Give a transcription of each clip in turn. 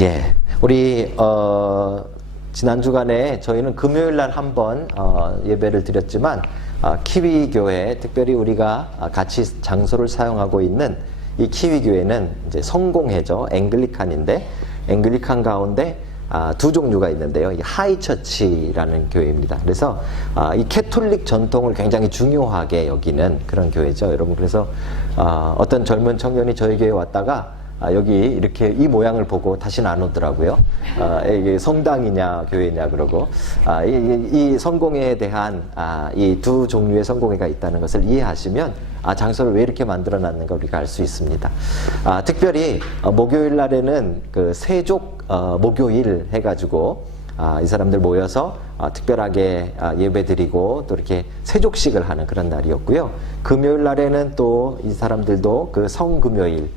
예, 우리 지난 주간에 저희는 금요일 날 한번 예배를 드렸지만 키위교회, 특별히 우리가 같이 장소를 사용하고 있는 이 키위교회는 이제 성공회죠. 앵글리칸인데 앵글리칸 가운데 두 종류가 있는데요. 이 하이처치라는 교회입니다. 그래서 이 캐톨릭 전통을 굉장히 중요하게 여기는 그런 교회죠, 여러분. 그래서 어떤 젊은 청년이 저희 교회에 왔다가 여기 이렇게 이 모양을 보고 다시는 안 오더라고요. 이게 성당이냐 교회냐 그러고 이 성공회에 대한 이 두 종류의 성공회가 있다는 것을 이해하시면 장소를 왜 이렇게 만들어 놨는가 우리가 알 수 있습니다. 특별히 목요일 날에는 그 세족 목요일 해가지고 이 사람들 모여서 특별하게 예배드리고 또 이렇게 세족식을 하는 그런 날이었고요. 금요일 날에는 또 이 사람들도 그 성금요일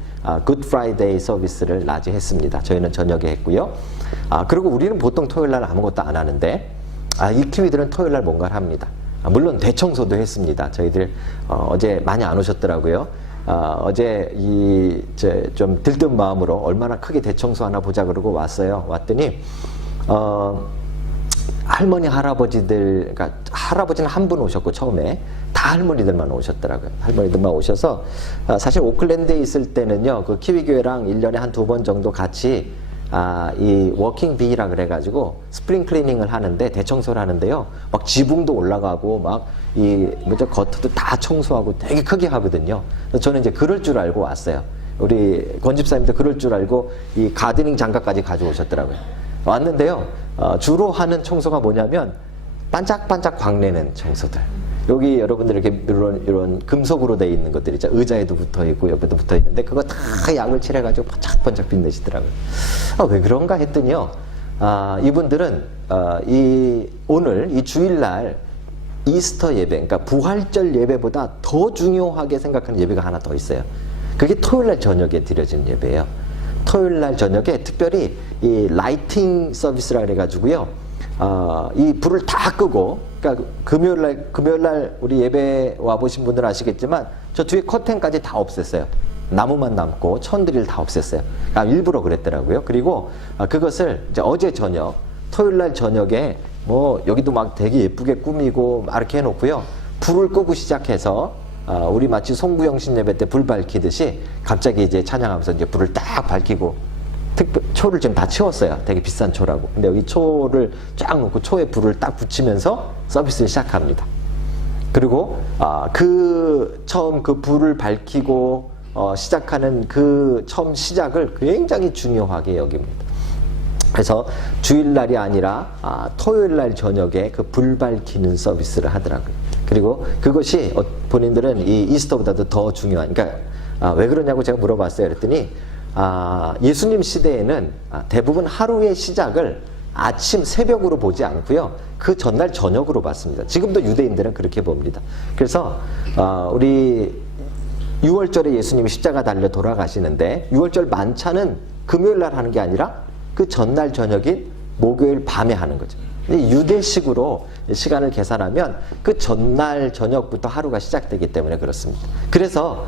굿 프라이데이 서비스를 낮에 했습니다. 저희는 저녁에 했고요. 그리고 우리는 보통 토요일 날 아무것도 안 하는데 이 키위들은 토요일 날 뭔가를 합니다. 물론 대청소도 했습니다. 저희들 어제 많이 안 오셨더라고요. 어제 좀 들뜬 마음으로 얼마나 크게 대청소 하나 보자 그러고 왔어요. 왔더니 할머니 할아버지들, 그러니까 할아버지는 한 분 오셨고 처음에 다 할머니들만 오셨더라고요. 할머니들만 오셔서 사실 오클랜드에 있을 때는요, 그 키위교회랑 1년에 한 2번 정도 같이 이 워킹 비라 그래가지고 스프링 클리닝을 하는데 대청소를 하는데요, 막 지붕도 올라가고 막 이 뭐죠 겉도 다 청소하고 되게 크게 하거든요. 그래서 저는 이제 그럴 줄 알고 왔어요. 우리 권 집사님도 그럴 줄 알고 이 가드닝 장갑까지 가져오셨더라고요. 왔는데요, 주로 하는 청소가 뭐냐면 반짝반짝 광내는 청소들. 여기 여러분들 이렇게 이런 금속으로 되어 있는 것들 있죠. 의자에도 붙어 있고 옆에도 붙어 있는데 그거 다 약을 칠해가지고 반짝반짝 빛내시더라고요. 왜 그런가 했더니요, 이분들은 오늘 이 주일날 이스터 예배, 그러니까 부활절 예배보다 더 중요하게 생각하는 예배가 하나 더 있어요. 그게 토요일날 저녁에 드려지는 예배예요. 토요일날 저녁에 특별히 이 라이팅 서비스라 그래가지고요, 이 불을 다 끄고, 그러니까 금요일날 우리 예배 와보신 분들은 아시겠지만 저 뒤에 커튼까지 다 없앴어요. 나무만 남고 천들을 다 없앴어요. 일부러 그랬더라고요. 그리고 그것을 이제 어제 저녁, 토요일날 저녁에 뭐 여기도 막 되게 예쁘게 꾸미고 막 이렇게 해놓고요, 불을 끄고 시작해서 우리 마치 송구영신 예배 때 불 밝히듯이 갑자기 이제 찬양하면서 이제 불을 딱 밝히고 초를 지금 다 채웠어요. 되게 비싼 초라고. 근데 여기 초를 쫙 놓고 초에 불을 딱 붙이면서 서비스를 시작합니다. 그리고 처음 그 불을 밝히고 시작하는 그 처음 시작을 굉장히 중요하게 여깁니다. 그래서 주일날이 아니라 토요일날 저녁에 그 불 밝히는 서비스를 하더라고요. 그리고 그것이 본인들은 이 이스터보다도 더 중요한, 그러니까 왜 그러냐고 제가 물어봤어요. 그랬더니 예수님 시대에는 대부분 하루의 시작을 아침 새벽으로 보지 않고요, 그 전날 저녁으로 봤습니다. 지금도 유대인들은 그렇게 봅니다. 그래서 우리 6월절에 예수님이 십자가 달려 돌아가시는데 6월절 만찬은 금요일 날 하는 게 아니라 그 전날 저녁인 목요일 밤에 하는 거죠. 유대식으로 시간을 계산하면 그 전날 저녁부터 하루가 시작되기 때문에 그렇습니다. 그래서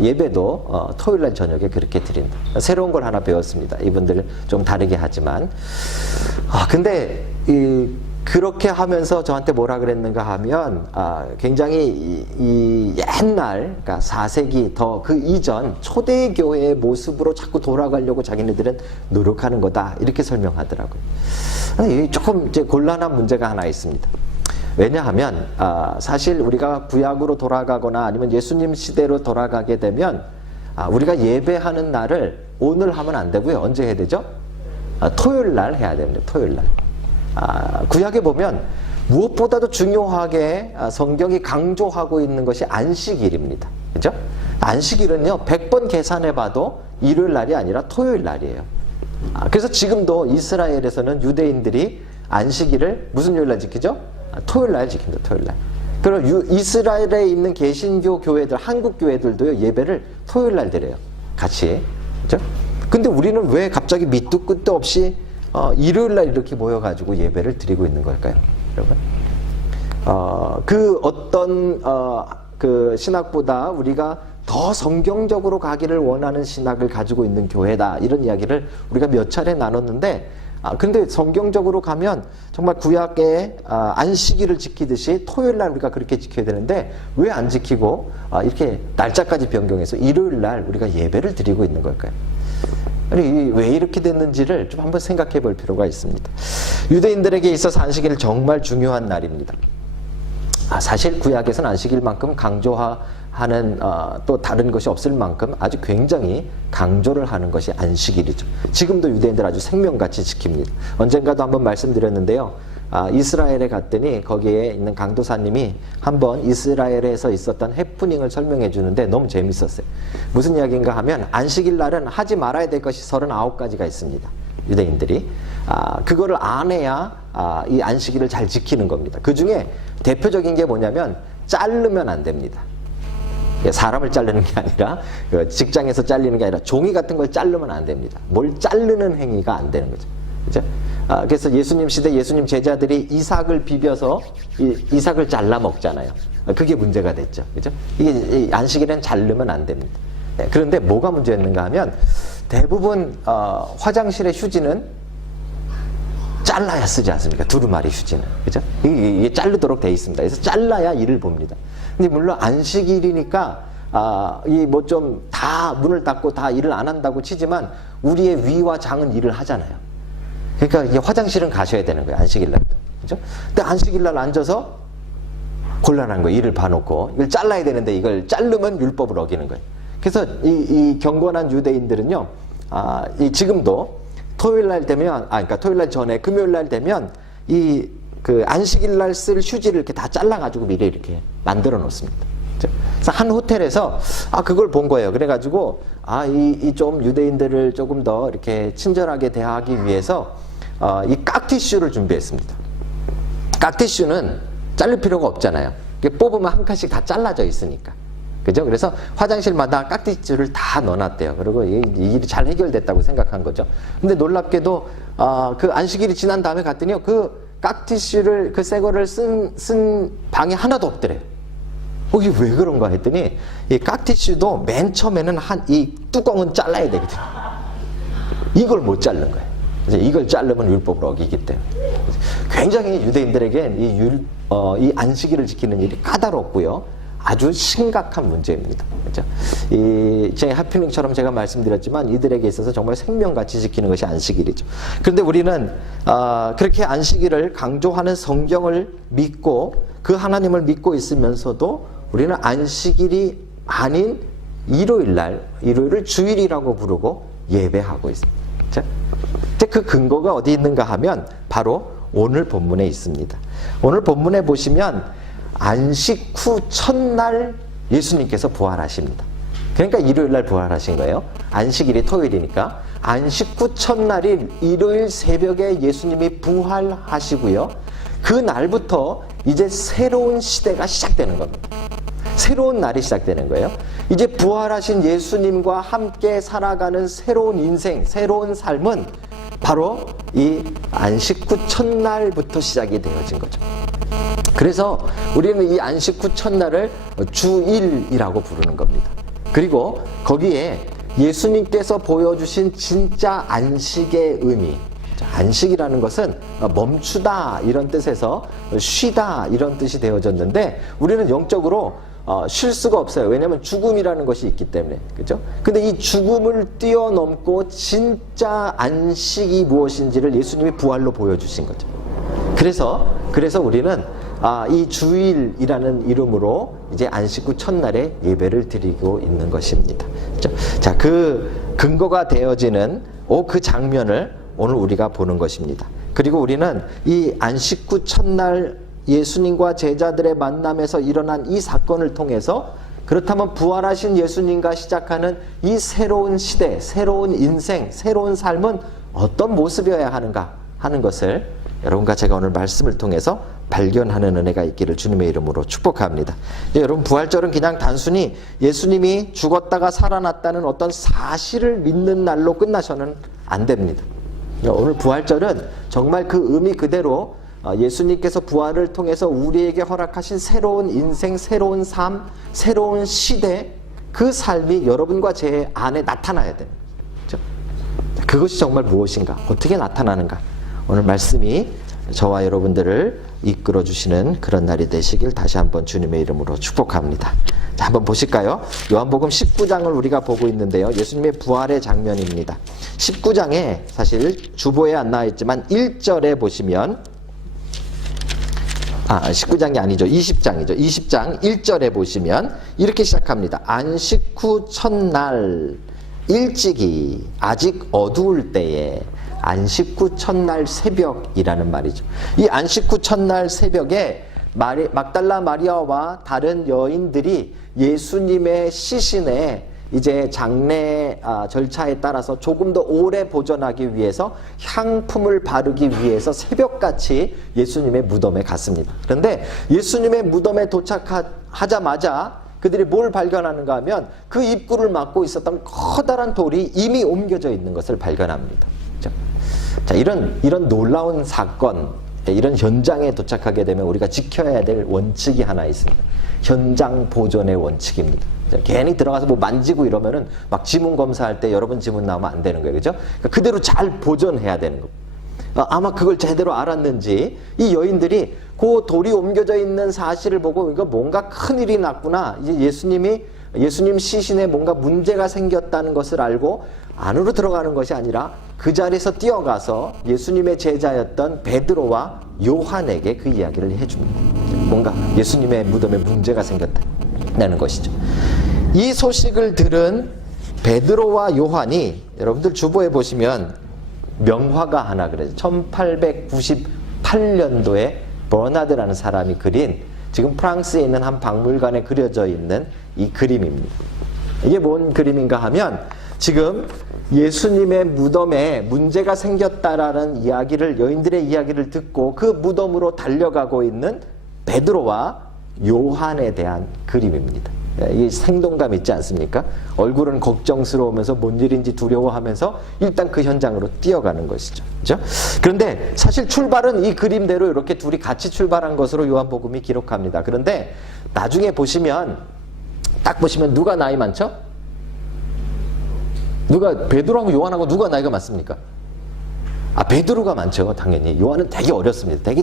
예배도 토요일날 저녁에 그렇게 드린다. 새로운 걸 하나 배웠습니다. 이분들 좀 다르게 하지만 근데 그렇게 하면서 저한테 뭐라 그랬는가 하면 굉장히 이 옛날, 그러니까 4세기 더 그 이전 초대교회의 모습으로 자꾸 돌아가려고 자기네들은 노력하는 거다, 이렇게 설명하더라고요. 조금 이제 곤란한 문제가 하나 있습니다. 왜냐하면 사실 우리가 구약으로 돌아가거나 아니면 예수님 시대로 돌아가게 되면 우리가 예배하는 날을 오늘 하면 안 되고요. 언제 해야 되죠? 토요일 날 해야 됩니다. 토요일 날. 구약에 보면 무엇보다도 중요하게 성경이 강조하고 있는 것이 안식일입니다. 그죠? 안식일은요, 100번 계산해봐도 일요일 날이 아니라 토요일 날이에요. 그래서 지금도 이스라엘에서는 유대인들이 안식일을 무슨 요일 날 지키죠? 토요일 날 지킵니다. 토요일 날. 그리고 이스라엘에 있는 개신교 교회들, 한국 교회들도요, 예배를 토요일 날 드려요. 같이. 그죠? 근데 우리는 왜 갑자기 밑도 끝도 없이 일요일 날 이렇게 모여가지고 예배를 드리고 있는 걸까요, 여러분? 그 어떤 그 신학보다 우리가 더 성경적으로 가기를 원하는 신학을 가지고 있는 교회다. 이런 이야기를 우리가 몇 차례 나눴는데, 근데 성경적으로 가면 정말 구약의 안식일을 지키듯이 토요일 날 우리가 그렇게 지켜야 되는데 왜 안 지키고 이렇게 날짜까지 변경해서 일요일 날 우리가 예배를 드리고 있는 걸까요? 아니, 왜 이렇게 됐는지를 좀 한번 생각해 볼 필요가 있습니다. 유대인들에게 있어서 안식일은 정말 중요한 날입니다. 사실 구약에서는 안식일만큼 강조하는 또 다른 것이 없을 만큼 아주 굉장히 강조를 하는 것이 안식일이죠. 지금도 유대인들 아주 생명같이 지킵니다. 언젠가도 한번 말씀드렸는데요. 이스라엘에 갔더니 거기에 있는 강도사님이 한번 이스라엘에서 있었던 해프닝을 설명해 주는데 너무 재밌었어요. 무슨 이야기인가 하면 안식일 날은 하지 말아야 될 것이 39가지가 있습니다. 유대인들이. 그거를 안 해야 이 안식일을 잘 지키는 겁니다. 그 중에 대표적인 게 뭐냐면 자르면 안 됩니다. 사람을 자르는 게 아니라 직장에서 잘리는 게 아니라 종이 같은 걸 자르면 안 됩니다. 뭘 자르는 행위가 안 되는 거죠. 그죠? 그래서 예수님 시대 예수님 제자들이 이삭을 비벼서 이삭을 잘라 먹잖아요. 그게 문제가 됐죠. 그죠? 이게 안식일엔 자르면 안 됩니다. 그런데 뭐가 문제였는가 하면 대부분 화장실의 휴지는 잘라야 쓰지 않습니까? 두루마리 휴지는. 그죠? 이게 자르도록 돼 있습니다. 그래서 잘라야 일을 봅니다. 근데 물론 안식일이니까 이 뭐 좀 다 문을 닫고 다 일을 안 한다고 치지만 우리의 위와 장은 일을 하잖아요. 그러니까 이제 화장실은 가셔야 되는 거예요. 안식일 날. 그죠? 근데 안식일 날 앉아서 곤란한 거예요. 일을 봐놓고 이걸 잘라야 되는데 이걸 자르면 율법을 어기는 거예요. 그래서 이 경건한 유대인들은요, 지금도 토요일 날 되면, 그러니까 토요일 날 전에 금요일 날 되면 그 안식일 날 쓸 휴지를 이렇게 다 잘라가지고 미리 이렇게 만들어 놓습니다. 그래서 한 호텔에서 그걸 본 거예요. 그래가지고 이 좀 유대인들을 조금 더 이렇게 친절하게 대하기 위해서 이 깍티슈를 준비했습니다. 깍티슈는 자를 필요가 없잖아요. 뽑으면 한 칸씩 다 잘라져 있으니까. 그죠? 그래서 화장실마다 깍티슈를 다 넣어놨대요. 그리고 이 일이 잘 해결됐다고 생각한 거죠. 근데 놀랍게도 그 안식일이 지난 다음에 갔더니요, 그 깍티슈를 그 새 거를 쓴 방이 하나도 없더래요. 이게 왜 그런가 했더니 이 깍티슈도 맨 처음에는 이 뚜껑은 잘라야 되거든요. 이걸 못 자른 거예요. 그래서 이걸 자르면 율법을 어기기 때문에 굉장히 유대인들에겐 이 안식일을 지키는 일이 까다롭고요, 아주 심각한 문제입니다. 그렇죠? 제 하필링처럼 제가 말씀드렸지만 이들에게 있어서 정말 생명같이 지키는 것이 안식일이죠. 그런데 우리는 그렇게 안식일을 강조하는 성경을 믿고 그 하나님을 믿고 있으면서도 우리는 안식일이 아닌 일요일을 주일이라고 부르고 예배하고 있습니다. 그렇죠? 그 근거가 어디 있는가 하면 바로 오늘 본문에 있습니다. 오늘 본문에 보시면 안식 후 첫날 예수님께서 부활하십니다. 그러니까 일요일날 부활하신 거예요. 안식일이 토요일이니까 안식 후 첫날인 일요일 새벽에 예수님이 부활하시고요, 그 날부터 이제 새로운 시대가 시작되는 겁니다. 새로운 날이 시작되는 거예요. 이제 부활하신 예수님과 함께 살아가는 새로운 인생, 새로운 삶은 바로 이 안식 후 첫날부터 시작이 되어진 거죠. 그래서 우리는 이 안식 후 첫날을 주일이라고 부르는 겁니다. 그리고 거기에 예수님께서 보여주신 진짜 안식의 의미, 안식이라는 것은 멈추다 이런 뜻에서 쉬다 이런 뜻이 되어졌는데 우리는 영적으로 쉴 수가 없어요. 왜냐하면 죽음이라는 것이 있기 때문에. 그죠? 근데 이 죽음을 뛰어넘고 진짜 안식이 무엇인지를 예수님이 부활로 보여주신 거죠. 그래서 우리는 이 주일이라는 이름으로 이제 안식 후 첫날에 예배를 드리고 있는 것입니다. 그렇죠? 자, 그 근거가 되어지는 그 장면을 오늘 우리가 보는 것입니다. 그리고 우리는 이 안식 후 첫날 예수님과 제자들의 만남에서 일어난 이 사건을 통해서 그렇다면 부활하신 예수님과 시작하는 이 새로운 시대, 새로운 인생, 새로운 삶은 어떤 모습이어야 하는가 하는 것을 여러분과 제가 오늘 말씀을 통해서 발견하는 은혜가 있기를 주님의 이름으로 축복합니다. 여러분, 부활절은 그냥 단순히 예수님이 죽었다가 살아났다는 어떤 사실을 믿는 날로 끝나서는 안 됩니다. 오늘 부활절은 정말 그 의미 그대로 예수님께서 부활을 통해서 우리에게 허락하신 새로운 인생, 새로운 삶, 새로운 시대, 그 삶이 여러분과 제 안에 나타나야 되는 거죠. 그것이 정말 무엇인가? 어떻게 나타나는가? 오늘 말씀이 저와 여러분들을 이끌어 주시는 그런 날이 되시길 다시 한번 주님의 이름으로 축복합니다. 자, 한번 보실까요? 요한복음 19장을 우리가 보고 있는데요. 예수님의 부활의 장면입니다. 19장에 사실 주보에 안 나와 있지만 1절에 보시면 19장이 아니죠. 20장이죠. 20장 1절에 보시면 이렇게 시작합니다. 안식 후 첫날 일찍이 아직 어두울 때에 안식 후 첫날 새벽이라는 말이죠. 이 안식 후 첫날 새벽에 막달라 마리아와 다른 여인들이 예수님의 시신에 이제 장례 절차에 따라서 조금 더 오래 보존하기 위해서 향품을 바르기 위해서 새벽같이 예수님의 무덤에 갔습니다. 그런데 예수님의 무덤에 도착하자마자 그들이 뭘 발견하는가 하면 그 입구를 막고 있었던 커다란 돌이 이미 옮겨져 있는 것을 발견합니다. 자, 이런 놀라운 사건, 이런 현장에 도착하게 되면 우리가 지켜야 될 원칙이 하나 있습니다. 현장 보존의 원칙입니다. 괜히 들어가서 뭐 만지고 이러면은 막 지문 검사할 때 여러분 지문 나오면 안 되는 거예요. 그죠? 그러니까 그대로 잘 보존해야 되는 겁니다. 아마 그걸 제대로 알았는지 이 여인들이 그 돌이 옮겨져 있는 사실을 보고 이거 뭔가 큰일이 났구나. 이제 예수님 시신에 뭔가 문제가 생겼다는 것을 알고 안으로 들어가는 것이 아니라 그 자리에서 뛰어가서 예수님의 제자였던 베드로와 요한에게 그 이야기를 해줍니다. 뭔가 예수님의 무덤에 문제가 생겼다는 것이죠. 이 소식을 들은 베드로와 요한이 여러분들 주보에 보시면 명화가 하나 그래요. 1898년도에 버나드라는 사람이 그린 지금 프랑스에 있는 한 박물관에 그려져 있는 이 그림입니다. 이게 뭔 그림인가 하면 지금 예수님의 무덤에 문제가 생겼다라는 이야기를 여인들의 이야기를 듣고 그 무덤으로 달려가고 있는 베드로와 요한에 대한 그림입니다. 이 생동감 있지 않습니까? 얼굴은 걱정스러우면서 뭔 일인지 두려워하면서 일단 그 현장으로 뛰어가는 것이죠. 그렇죠? 그런데 사실 출발은 이 그림대로 이렇게 둘이 같이 출발한 것으로 요한복음이 기록합니다. 그런데 나중에 보시면 딱 보시면 누가 나이 많죠? 베드로하고 요한하고 누가 나이가 많습니까? 베드로가 많죠. 당연히. 요한은 되게 어렸습니다. 되게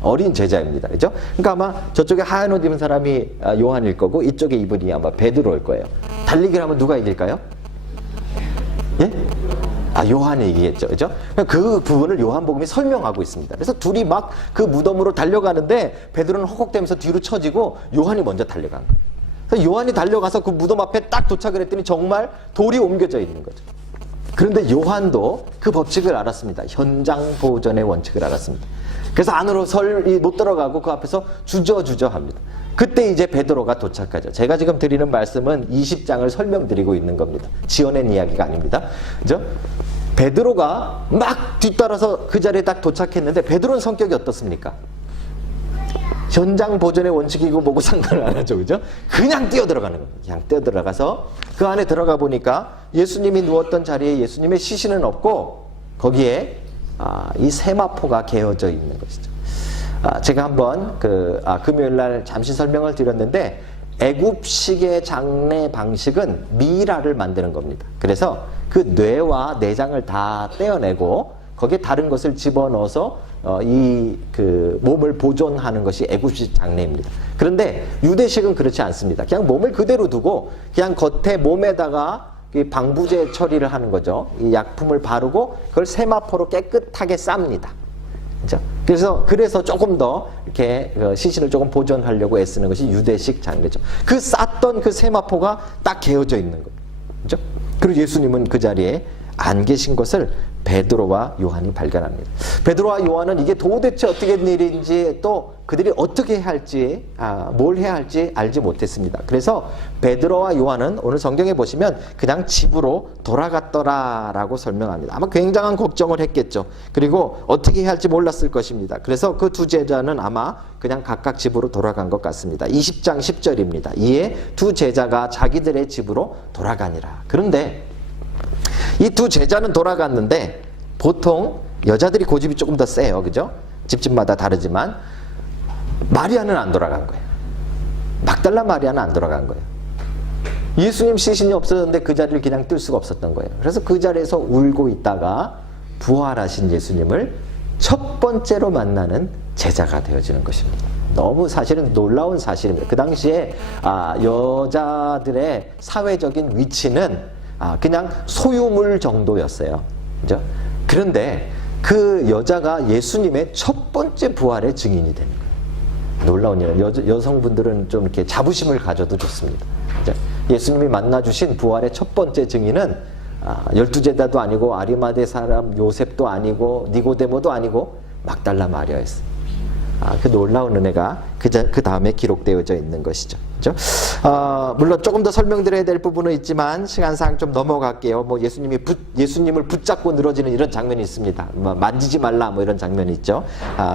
어린 제자입니다. 그죠? 그러니까 아마 저쪽에 하얀 옷 입은 사람이 요한일 거고 이쪽에 이분이 아마 베드로일 거예요. 달리기를 하면 누가 이길까요? 예? 요한이 이기겠죠. 그죠? 그 부분을 요한복음이 설명하고 있습니다. 그래서 둘이 막 그 무덤으로 달려가는데 베드로는 허걱대면서 뒤로 처지고 요한이 먼저 달려간 거예요. 그래서 요한이 달려가서 그 무덤 앞에 딱 도착을 했더니 정말 돌이 옮겨져 있는 거죠. 그런데 요한도 그 법칙을 알았습니다. 현장 보존의 원칙을 알았습니다. 그래서 안으로 못 들어가고 그 앞에서 주저주저합니다. 그때 이제 베드로가 도착하죠. 제가 지금 드리는 말씀은 20장을 설명드리고 있는 겁니다. 지어낸 이야기가 아닙니다. 그죠? 베드로가 막 뒤따라서 그 자리에 딱 도착했는데 베드로는 성격이 어떻습니까? 현장 보존의 원칙이고 뭐고 상관을 안 하죠. 그죠? 그냥 뛰어들어가는 겁니다. 그냥 뛰어들어가서 그 안에 들어가 보니까 예수님이 누웠던 자리에 예수님의 시신은 없고 거기에 이 세마포가 개어져 있는 것이죠. 제가 한번 금요일날 잠시 설명을 드렸는데 애굽식의 장례 방식은 미이라를 만드는 겁니다. 그래서 그 뇌와 내장을 다 떼어내고 거기에 다른 것을 집어넣어서 몸을 보존하는 것이 애굽식 장례입니다. 그런데 유대식은 그렇지 않습니다. 그냥 몸을 그대로 두고 그냥 겉에 몸에다가 방부제 처리를 하는 거죠. 이 약품을 바르고 그걸 세마포로 깨끗하게 쌉니다. 그렇죠? 그래서 조금 더 이렇게 시신을 조금 보존하려고 애쓰는 것이 유대식 장례죠. 그 쌌던 그 세마포가 딱 개어져 있는 거죠. 그렇죠? 그리고 예수님은 그 자리에 안 계신 것을 베드로와 요한이 발견합니다. 베드로와 요한은 이게 도대체 어떻게 된 일인지 또 그들이 어떻게 해야 할지 뭘 해야 할지 알지 못했습니다. 그래서 베드로와 요한은 오늘 성경에 보시면 그냥 집으로 돌아갔더라라고 설명합니다. 아마 굉장한 걱정을 했겠죠. 그리고 어떻게 해야 할지 몰랐을 것입니다. 그래서 그 두 제자는 아마 그냥 각각 집으로 돌아간 것 같습니다. 20장 10절입니다. 이에 두 제자가 자기들의 집으로 돌아가니라. 그런데 이 두 제자는 돌아갔는데 보통 여자들이 고집이 조금 더 세요. 그죠? 집집마다 다르지만 마리아는 안 돌아간 거예요. 막달라 마리아는 안 돌아간 거예요. 예수님 시신이 없어졌는데 그 자리를 그냥 뜰 수가 없었던 거예요. 그래서 그 자리에서 울고 있다가 부활하신 예수님을 첫 번째로 만나는 제자가 되어지는 것입니다. 너무 사실은 놀라운 사실입니다. 그 당시에 여자들의 사회적인 위치는 그냥 소유물 정도였어요. 그죠? 그런데 그 여자가 예수님의 첫 번째 부활의 증인이 되는 거예요. 놀라운 일. 여성분들은 좀 이렇게 자부심을 가져도 좋습니다. 그죠? 예수님이 만나주신 부활의 첫 번째 증인은 12제자도 아니고 아리마대 사람 요셉도 아니고 니고데모도 아니고 막달라 마리아였어요. 그 놀라운 은혜가 그 다음에 기록되어져 있는 것이죠. 그죠? 물론 조금 더 설명드려야 될 부분은 있지만 시간상 좀 넘어갈게요. 뭐 예수님을 붙잡고 늘어지는 이런 장면이 있습니다. 만지지 말라 뭐 이런 장면이 있죠.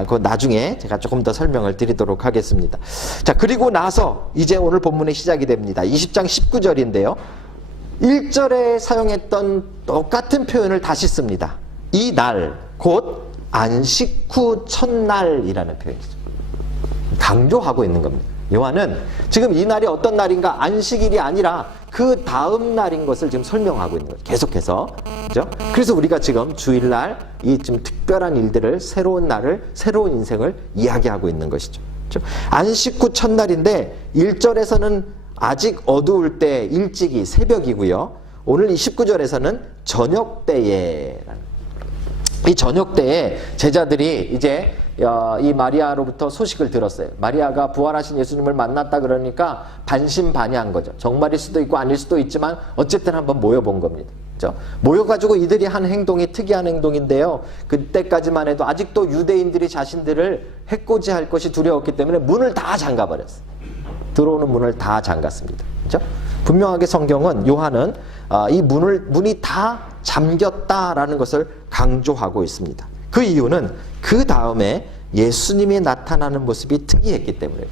그거 나중에 제가 조금 더 설명을 드리도록 하겠습니다. 자, 그리고 나서 이제 오늘 본문의 시작이 됩니다. 20장 19절인데요. 1절에 사용했던 똑같은 표현을 다시 씁니다. 이 날, 곧 안식 후 첫날이라는 표현이죠. 강조하고 있는 겁니다. 요한은 지금 이 날이 어떤 날인가, 안식일이 아니라 그 다음 날인 것을 지금 설명하고 있는 거죠. 계속해서. 그죠? 그래서 우리가 지금 주일날 이 좀 특별한 일들을, 새로운 날을, 새로운 인생을 이야기하고 있는 것이죠. 그죠? 안식 후 첫날인데 1절에서는 아직 어두울 때 일찍이 새벽이고요. 오늘 이 19절에서는 저녁 때에라는, 이 저녁 때에 제자들이 이제 이 마리아로부터 소식을 들었어요. 마리아가 부활하신 예수님을 만났다 그러니까 반신반의한 거죠. 정말일 수도 있고 아닐 수도 있지만 어쨌든 한번 모여본 겁니다. 그렇죠? 모여가지고 이들이 한 행동이 특이한 행동인데요. 그때까지만 해도 아직도 유대인들이 자신들을 해코지할 것이 두려웠기 때문에 문을 다 잠가버렸어요. 들어오는 문을 다 잠갔습니다. 그렇죠? 분명하게 성경은, 요한은 이 문이 다 잠겼다라는 것을 강조하고 있습니다. 그 이유는 그 다음에 예수님이 나타나는 모습이 특이했기 때문이에요.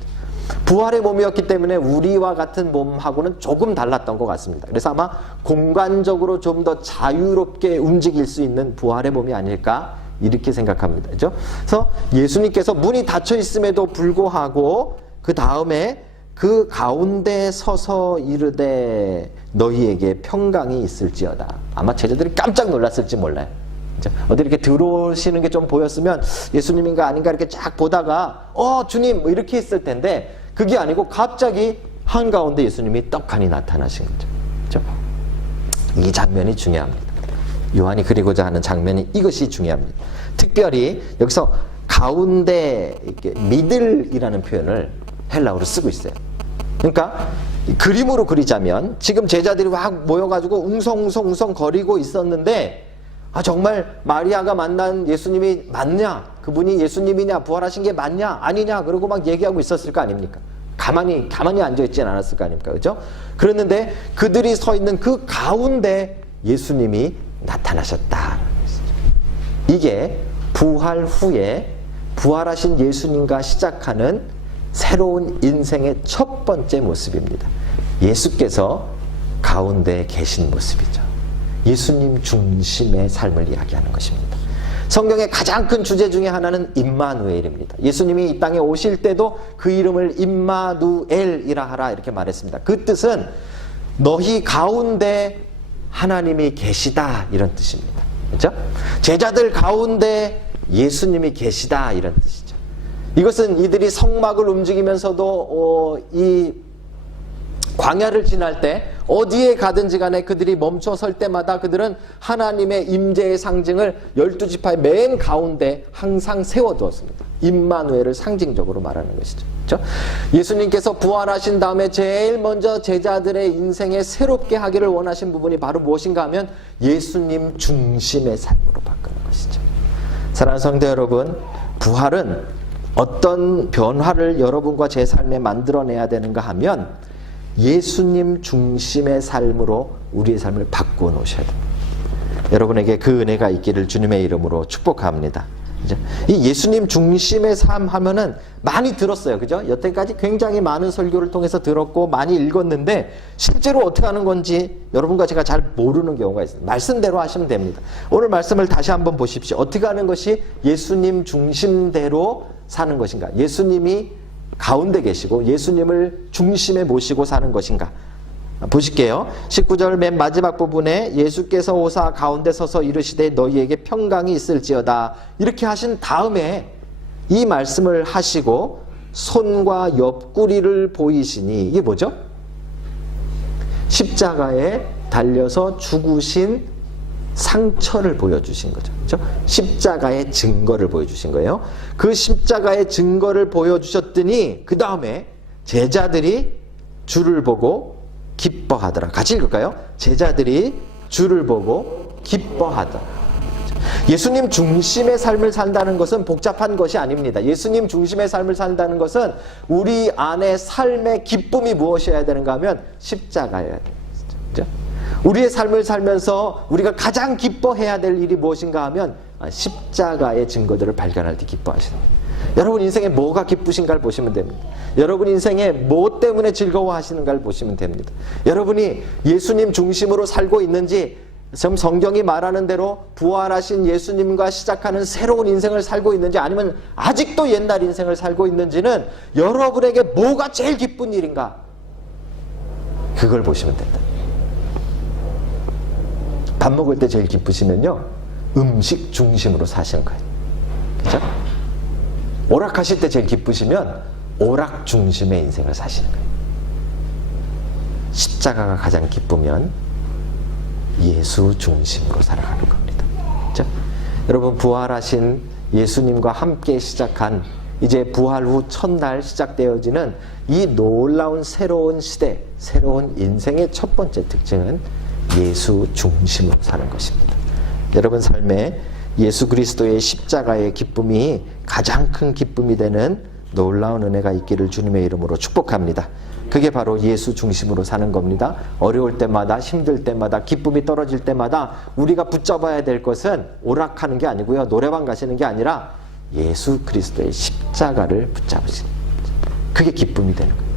부활의 몸이었기 때문에 우리와 같은 몸하고는 조금 달랐던 것 같습니다. 그래서 아마 공간적으로 좀 더 자유롭게 움직일 수 있는 부활의 몸이 아닐까 이렇게 생각합니다. 그렇죠? 그래서 예수님께서 문이 닫혀 있음에도 불구하고 그 다음에 그 가운데 서서 이르되 너희에게 평강이 있을지어다. 아마 제자들이 깜짝 놀랐을지 몰라요. 어디 이렇게 들어오시는 게 좀 보였으면 예수님인가 아닌가 이렇게 쫙 보다가 주님 뭐 이렇게 했을 텐데 그게 아니고 갑자기 한가운데 예수님이 떡하니 나타나신 거죠. 그렇죠? 이 장면이 중요합니다. 요한이 그리고자 하는 장면이 이것이 중요합니다. 특별히 여기서 가운데 이렇게 미들이라는 표현을 헬라어로 쓰고 있어요. 그러니까 그림으로 그리자면 지금 제자들이 막 모여가지고 웅성웅성 거리고 있었는데 정말 마리아가 만난 예수님이 맞냐? 그분이 예수님이냐? 부활하신 게 맞냐? 아니냐? 그러고 막 얘기하고 있었을 거 아닙니까? 가만히 앉아있진 않았을 거 아닙니까? 그죠? 그랬는데 그들이 서 있는 그 가운데 예수님이 나타나셨다. 이게 부활 후에 부활하신 예수님과 시작하는 새로운 인생의 첫 번째 모습입니다. 예수께서 가운데 계신 모습이죠. 예수님 중심의 삶을 이야기하는 것입니다. 성경의 가장 큰 주제 중에 하나는 임마누엘입니다. 예수님이 이 땅에 오실 때도 그 이름을 임마누엘이라 하라 이렇게 말했습니다. 그 뜻은 너희 가운데 하나님이 계시다 이런 뜻입니다. 그렇죠? 제자들 가운데 예수님이 계시다 이런 뜻이죠. 이것은 이들이 성막을 움직이면서도 이 광야를 지날 때 어디에 가든지 간에 그들이 멈춰 설 때마다 그들은 하나님의 임재의 상징을 12지파의 맨 가운데 항상 세워두었습니다. 임마누엘을 상징적으로 말하는 것이죠. 그렇죠? 예수님께서 부활하신 다음에 제일 먼저 제자들의 인생에 새롭게 하기를 원하신 부분이 바로 무엇인가 하면 예수님 중심의 삶으로 바꾸는 것이죠. 사랑하는 성도 여러분, 부활은 어떤 변화를 여러분과 제 삶에 만들어내야 되는가 하면 예수님 중심의 삶으로 우리의 삶을 바꾸어 놓으셔야 됩니다. 여러분에게 그 은혜가 있기를 주님의 이름으로 축복합니다. 이 예수님 중심의 삶 하면은 많이 들었어요. 그죠? 여태까지 굉장히 많은 설교를 통해서 들었고 많이 읽었는데 실제로 어떻게 하는 건지 여러분과 제가 잘 모르는 경우가 있어요. 말씀대로 하시면 됩니다. 오늘 말씀을 다시 한번 보십시오. 어떻게 하는 것이 예수님 중심대로 사는 것인가? 예수님이 가운데 계시고 예수님을 중심에 모시고 사는 것인가? 보실게요. 19절 맨 마지막 부분에 예수께서 오사 가운데 서서 이르시되 너희에게 평강이 있을지어다. 이렇게 하신 다음에 이 말씀을 하시고 손과 옆구리를 보이시니, 이게 뭐죠? 십자가에 달려서 죽으신 상처를 보여주신 거죠. 그렇죠? 십자가의 증거를 보여주신 거예요. 그 십자가의 증거를 보여주셨더니 그 다음에 제자들이 주를 보고 기뻐하더라. 같이 읽을까요? 제자들이 주를 보고 기뻐하더라. 예수님 중심의 삶을 산다는 것은 복잡한 것이 아닙니다. 예수님 중심의 삶을 산다는 것은 우리 안에 삶의 기쁨이 무엇이어야 되는가 하면 십자가여야 됩니다. 그렇죠? 우리의 삶을 살면서 우리가 가장 기뻐해야 될 일이 무엇인가 하면 십자가의 증거들을 발견할 때 기뻐하시는 거예요. 여러분 인생에 뭐가 기쁘신가를 보시면 됩니다. 여러분 인생에 뭐 때문에 즐거워하시는가를 보시면 됩니다. 여러분이 예수님 중심으로 살고 있는지, 지금 성경이 말하는 대로 부활하신 예수님과 시작하는 새로운 인생을 살고 있는지, 아니면 아직도 옛날 인생을 살고 있는지는 여러분에게 뭐가 제일 기쁜 일인가, 그걸 보시면 된다. 밥 먹을 때 제일 기쁘시면요, 음식 중심으로 사시는 거예요. 그렇죠? 오락하실 때 제일 기쁘시면 오락 중심의 인생을 사시는 거예요. 십자가가 가장 기쁘면 예수 중심으로 살아가는 겁니다. 그렇죠? 여러분, 부활하신 예수님과 함께 시작한, 이제 부활 후 첫날 시작되어지는 이 놀라운 새로운 시대, 새로운 인생의 첫 번째 특징은 예수 중심으로 사는 것입니다. 여러분 삶에 예수 그리스도의 십자가의 기쁨이 가장 큰 기쁨이 되는 놀라운 은혜가 있기를 주님의 이름으로 축복합니다. 그게 바로 예수 중심으로 사는 겁니다. 어려울 때마다, 힘들 때마다, 기쁨이 떨어질 때마다 우리가 붙잡아야 될 것은 오락하는 게 아니고요, 노래방 가시는 게 아니라 예수 그리스도의 십자가를 붙잡으시는 거죠. 그게 기쁨이 되는 거예요.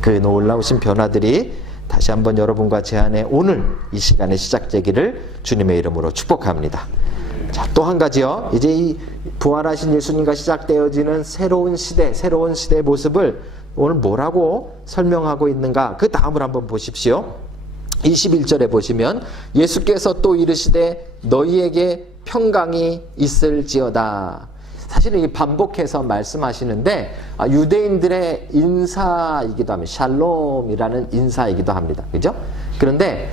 그 놀라우신 변화들이 다시 한번 여러분과 제 안에 오늘 이 시간에 시작되기를 주님의 이름으로 축복합니다. 자, 또 한 가지요. 이제 이 부활하신 예수님과 시작되어지는 새로운 시대, 새로운 시대의 모습을 오늘 뭐라고 설명하고 있는가? 그 다음을 한번 보십시오. 21절에 보시면 예수께서 또 이르시되 너희에게 평강이 있을지어다. 사실은 이 반복해서 말씀하시는데 유대인들의 인사이기도 합니다. 샬롬이라는 인사이기도 합니다. 그죠? 그런데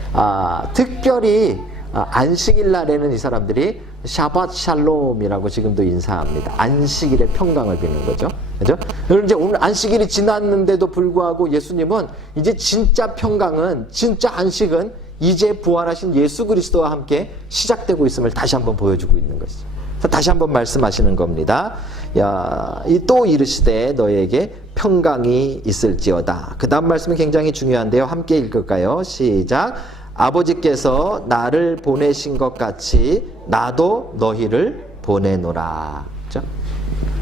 특별히 안식일 날에는 이 사람들이 샤밧 샬롬이라고 지금도 인사합니다. 안식일의 평강을 비는 거죠. 그죠? 그럼 이제 오늘 안식일이 지났는데도 불구하고 예수님은 이제 진짜 평강은, 진짜 안식은 이제 부활하신 예수 그리스도와 함께 시작되고 있음을 다시 한번 보여주고 있는 것이죠. 다시 한번 말씀하시는 겁니다. 또 이르시되 너에게 평강이 있을지어다. 그 다음 말씀은 굉장히 중요한데요. 함께 읽을까요? 시작. 아버지께서 나를 보내신 것 같이 나도 너희를 보내노라. 그렇죠?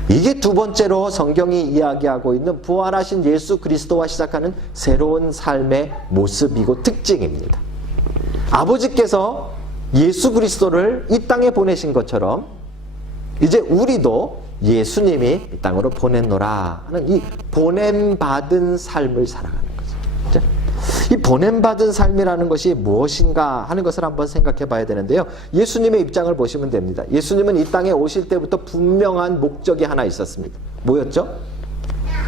이게 두 번째로 성경이 이야기하고 있는 부활하신 예수 그리스도와 시작하는 새로운 삶의 모습이고 특징입니다. 아버지께서 예수 그리스도를 이 땅에 보내신 것처럼 이제 우리도 예수님이 이 땅으로 보냈노라 하는 이 보냄받은 삶을 살아가는 거죠. 그렇죠? 이 보냄받은 삶이라는 것이 무엇인가 하는 것을 한번 생각해 봐야 되는데요. 예수님의 입장을 보시면 됩니다. 예수님은 이 땅에 오실 때부터 분명한 목적이 하나 있었습니다. 뭐였죠?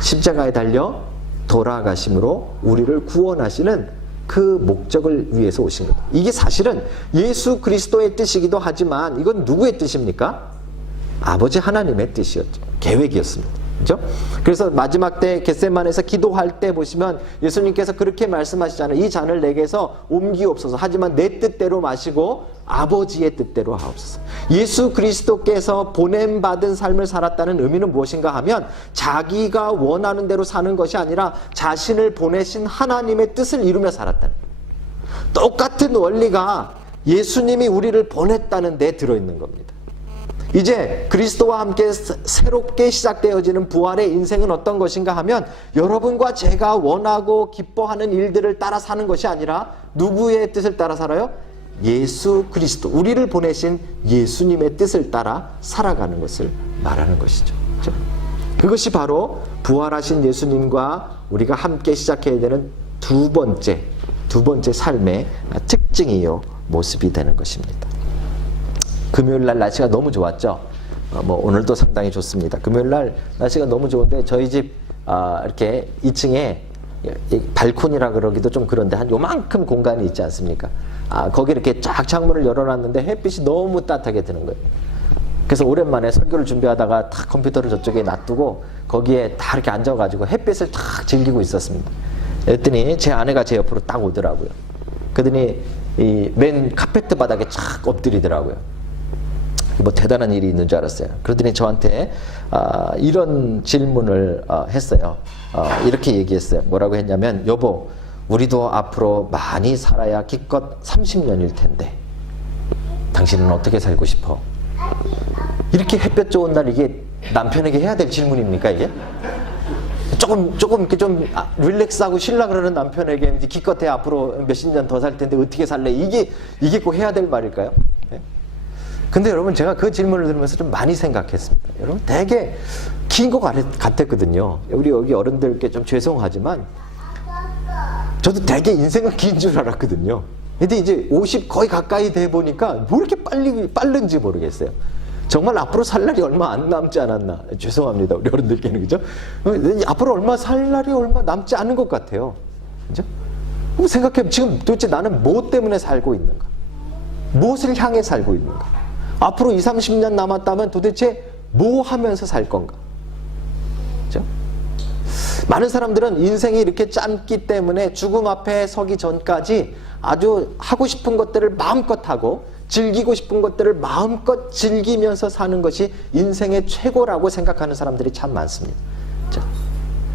십자가에 달려 돌아가심으로 우리를 구원하시는 그 목적을 위해서 오신 겁니다. 이게 사실은 예수 그리스도의 뜻이기도 하지만 이건 누구의 뜻입니까? 아버지 하나님의 뜻이었죠. 계획이었습니다. 그렇죠? 그래서 마지막 때 겟세마네에서 기도할 때 보시면 예수님께서 그렇게 말씀하시잖아요. 이 잔을 내게서 옮기옵소서. 하지만 내 뜻대로 마시고 아버지의 뜻대로 하옵소서. 예수 그리스도께서 보냄받은 삶을 살았다는 의미는 무엇인가 하면 자기가 원하는 대로 사는 것이 아니라 자신을 보내신 하나님의 뜻을 이루며 살았다는 거예요. 똑같은 원리가 예수님이 우리를 보냈다는 데 들어있는 겁니다. 이제 그리스도와 함께 새롭게 시작되어지는 부활의 인생은 어떤 것인가 하면 여러분과 제가 원하고 기뻐하는 일들을 따라 사는 것이 아니라 누구의 뜻을 따라 살아요? 예수 그리스도, 우리를 보내신 예수님의 뜻을 따라 살아가는 것을 말하는 것이죠. 그렇죠? 그것이 바로 부활하신 예수님과 우리가 함께 시작해야 되는 두 번째 두 번째 삶의 특징이요, 모습이 되는 것입니다. 금요일 날 날씨가 너무 좋았죠. 오늘도 상당히 좋습니다. 금요일 날 날씨가 너무 좋은데 저희 집 이렇게 2층에 발코니라 그러기도 좀 그런데 한 요만큼 공간이 있지 않습니까? 거기 이렇게 쫙 창문을 열어놨는데 햇빛이 너무 따뜻하게 드는 거예요. 그래서 오랜만에 설교를 준비하다가 탁 컴퓨터를 저쪽에 놔두고 거기에 다 이렇게 앉아가지고 햇빛을 탁 즐기고 있었습니다. 그랬더니 제 아내가 제 옆으로 딱 오더라고요. 그러더니 이 맨 카페트 바닥에 착 엎드리더라고요. 뭐 대단한 일이 있는 줄 알았어요. 그러더니 저한테 이런 질문을 했어요. 이렇게 얘기했어요. 뭐라고 했냐면, 여보, 우리도 앞으로 많이 살아야 기껏 30년일 텐데 당신은 어떻게 살고 싶어? 이렇게 햇볕 좋은 날 이게 남편에게 해야 될 질문입니까, 이게? 조금 이렇게 좀 릴렉스하고 쉬려 그러는 남편에게 기껏해 앞으로 몇십 년 더 살 텐데 어떻게 살래? 이게 꼭 해야 될 말일까요? 네? 근데 여러분, 제가 그 질문을 들으면서 좀 많이 생각했습니다. 여러분, 되게 긴 것 같았거든요. 우리 여기 어른들께 좀 죄송하지만 저도 되게 인생은 긴 줄 알았거든요. 근데 이제 50 거의 가까이 돼 보니까 뭐 이렇게 빠른지 모르겠어요. 정말 앞으로 살 날이 얼마 안 남지 않았나. 죄송합니다, 우리 어른들께는. 그죠? 앞으로 살 날이 얼마 남지 않은 것 같아요. 그죠? 생각해, 지금 도대체 나는 뭐 때문에 살고 있는가? 무엇을 향해 살고 있는가? 앞으로 20, 30년 남았다면 도대체 뭐 하면서 살 건가? 그죠? 많은 사람들은 인생이 이렇게 짧기 때문에 죽음 앞에 서기 전까지 아주 하고 싶은 것들을 마음껏 하고 즐기고 싶은 것들을 마음껏 즐기면서 사는 것이 인생의 최고라고 생각하는 사람들이 참 많습니다. 자,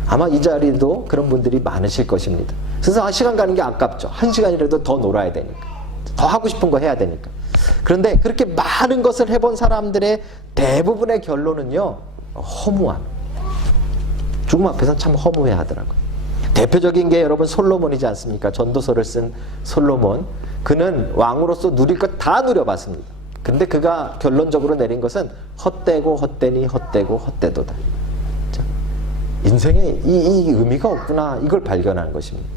아마 이 자리도 그런 분들이 많으실 것입니다. 그래서 시간 가는 게 아깝죠. 1시간이라도 더 놀아야 되니까. 더 하고 싶은 거 해야 되니까. 그런데 그렇게 많은 것을 해본 사람들의 대부분의 결론은요, 허무함. 죽음 앞에서 참 허무해하더라고요. 대표적인 게 여러분 솔로몬이지 않습니까? 전도서를 쓴 솔로몬. 그는 왕으로서 누릴 것 다 누려봤습니다. 근데 그가 결론적으로 내린 것은 헛되고 헛되니 헛되고 헛되도다. 자, 인생에 이 의미가 없구나, 이걸 발견하는 것입니다.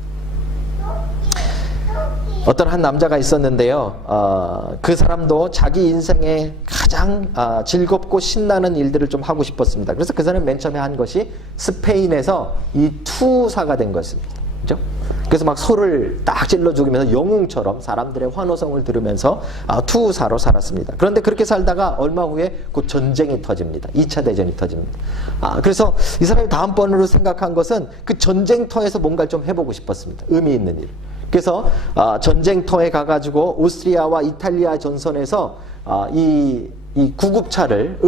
어떤 한 남자가 있었는데요. 그 사람도 자기 인생에 가장 즐겁고 신나는 일들을 좀 하고 싶었습니다. 그래서 그 사람이 맨 처음에 한 것이 스페인에서 이 투사가 된 것입니다. 그죠? 그래서 막 소를 딱 찔러 죽이면서 영웅처럼 사람들의 환호성을 들으면서 투사로 살았습니다. 그런데 그렇게 살다가 얼마 후에 곧 전쟁이 터집니다. 2차 대전이 터집니다. 그래서 이 사람이 다음번으로 생각한 것은 그 전쟁터에서 뭔가를 좀 해보고 싶었습니다. 의미 있는 일. 그래서 전쟁터에 가가지고 오스트리아와 이탈리아 전선에서 이 구급차를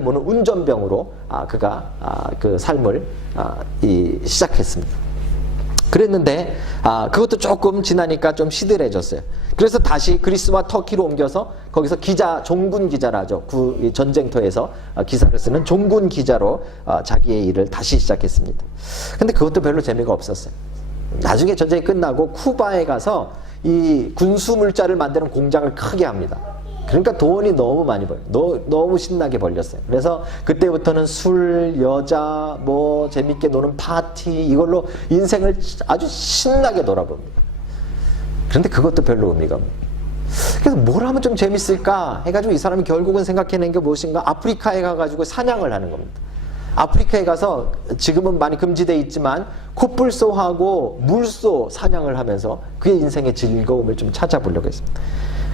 모는 운전병으로 그가 그 삶을 시작했습니다. 그랬는데 그것도 조금 지나니까 좀 시들해졌어요. 그래서 다시 그리스와 터키로 옮겨서 거기서 종군 기자라 하죠. 그 전쟁터에서 기사를 쓰는 종군 기자로 자기의 일을 다시 시작했습니다. 근데 그것도 별로 재미가 없었어요. 나중에 전쟁이 끝나고 쿠바에 가서 이 군수 물자를 만드는 공장을 크게 합니다. 그러니까 돈이 너무 많이 벌어요. 너무 신나게 벌렸어요. 그래서 그때부터는 술, 여자, 뭐 재밌게 노는 파티, 이걸로 인생을 아주 신나게 놀아봅니다. 그런데 그것도 별로 의미가 없어요. 그래서 뭘 하면 좀 재밌을까 해가지고 이 사람이 결국은 생각해낸 게 무엇인가? 아프리카에 가가지고 사냥을 하는 겁니다. 아프리카에 가서 지금은 많이 금지되어 있지만 코뿔소하고 물소 사냥을 하면서 그의 인생의 즐거움을 좀 찾아보려고 했습니다.